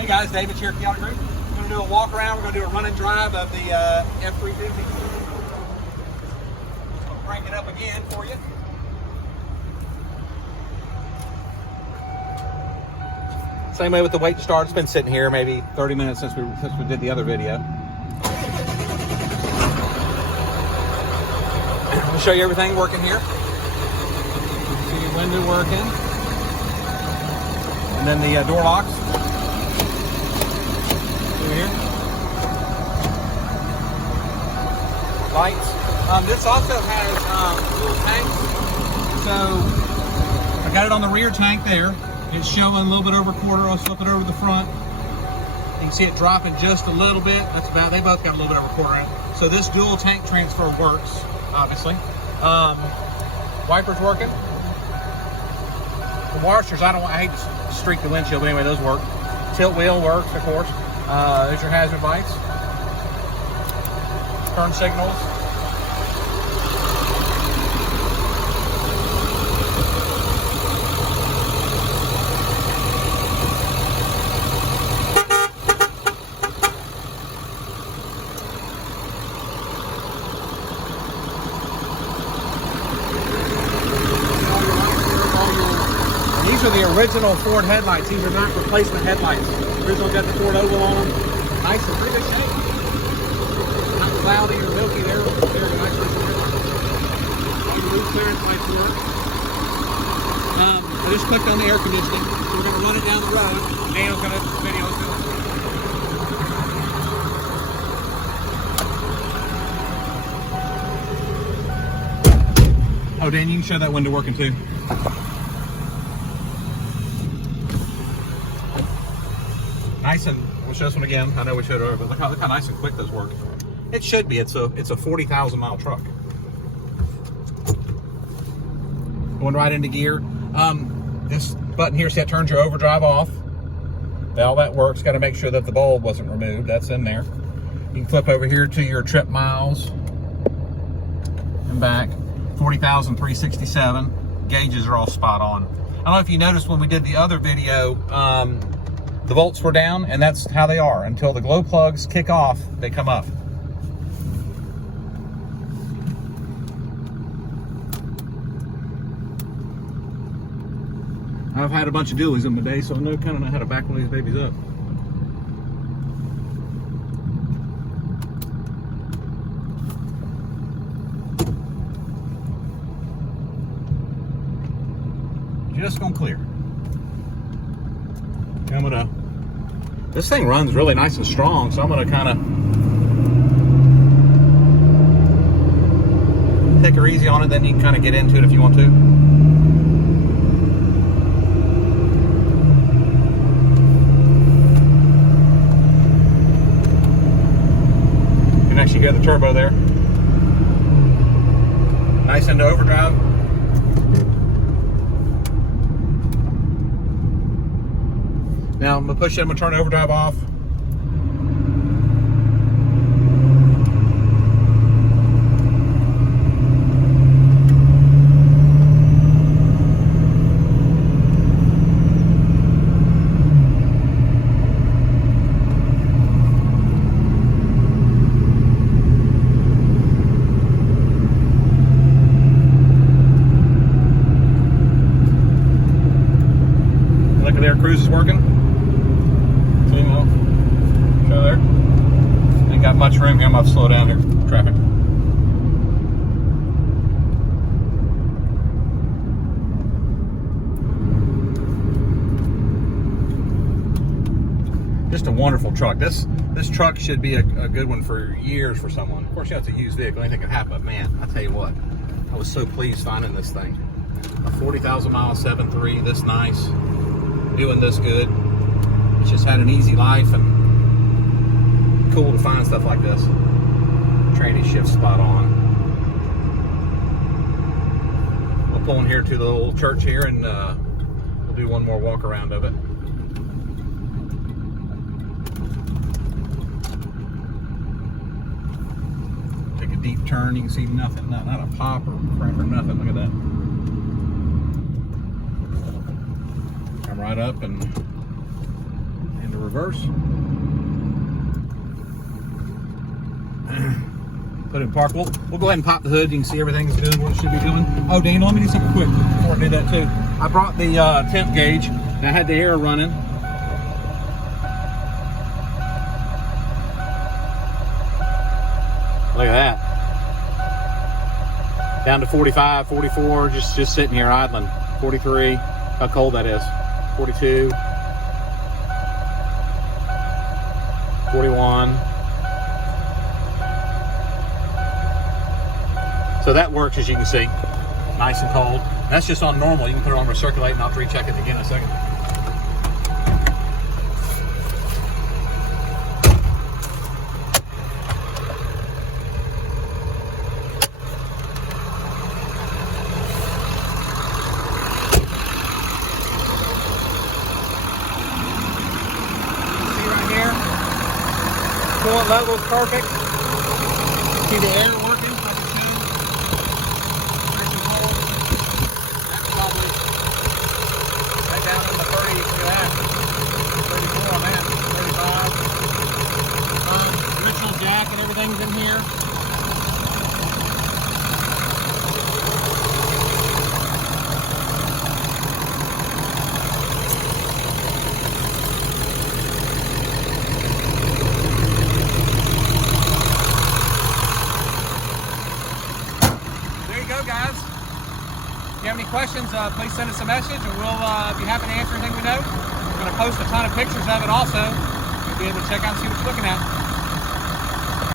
Hey guys, David Cherokee Auto Group. We're going to do a walk around. We're going to do a run and drive of the F350. I'll crank it up again for you. Same way with the wait to start. It's been sitting here maybe 30 minutes since we did the other video. I'll show you everything working here. See your window working. And then the door locks. Through here. Lights. This also has little tanks. So I got it on the rear tank there. It's showing a little bit over quarter. I'll flip it over to the front. You can see it dropping just a little bit. That's about, they both got a little bit over quarter in it. So this dual tank transfer works, obviously. Wipers working. The washers, I hate to streak the windshield, but anyway, those work. Tilt wheel works, of course. There's your hazard lights. Turn signals. These are the original Ford headlights. These are not replacement headlights. Original got the Ford oval on them. Nice and pretty good shape. Not cloudy or milky there. Very nice. All your roof clearance lights work. I just clicked on the air conditioning. So we're going to run it down the road. Daniel's going to video it. Oh, Dan, you can show that window working too. Nice and, we'll show this one again. I know we showed it earlier, but look how nice and quick those work. It should be. It's a 40,000 mile truck. Going right into gear. This button here, see that turns your overdrive off. All that works. Got to make sure that the bulb wasn't removed. That's in there. You can flip over here to your trip miles and back. 40,367. Gauges are all spot on. I don't know if you noticed when we did the other video, the volts were down, and that's how they are. Until the glow plugs kick off, they come up. I've had a bunch of dualies in my day, so I kind of know how to back one of these babies up. Just gonna clear. I'm gonna, this thing runs really nice and strong, so I'm gonna kind of take her easy on it, then you can kind of get into it if you want to. You can actually get the turbo there. Nice into overdrive. Now I'm gonna push it, I'm gonna turn overdrive off. Look at there, cruise is working. Got much room here. I'm about to slow down here. Traffic. Just a wonderful truck. This truck should be a good one for years for someone. Of course, it's a used vehicle. Anything can happen. But man, I tell you what, I was so pleased finding this thing. A 40,000 mile 7.3, this nice, doing this good. It's just had an easy life and cool to find stuff like this. Tranny shift spot on. We'll pull in here to the little church here and we'll do one more walk around of it. Take a deep turn, you can see nothing, not a pop or crack or nothing. Look at that. Come right up and into reverse. Put it in park. We'll go ahead and pop the hood. You can see everything's doing what it should be doing. Oh, Daniel, let me do something quick before I do that too. I brought the temp gauge, and I had the air running. Look at that. Down to 45, 44, just sitting here idling. 43, how cold that is. 42, 41. So that works, as you can see, nice and cold. That's just on normal. You can put it on recirculate, and I'll recheck it again in a second. See right here, coolant level is perfect. See the air working. Down in the 30s, look at that. 34 on that, 35. Original jack and everything's in here. There you go, guys. If you have any questions, please send us a message and we'll be happy to answer anything we know. We're going to post a ton of pictures of it also. You'll be able to check out and see what you're looking at.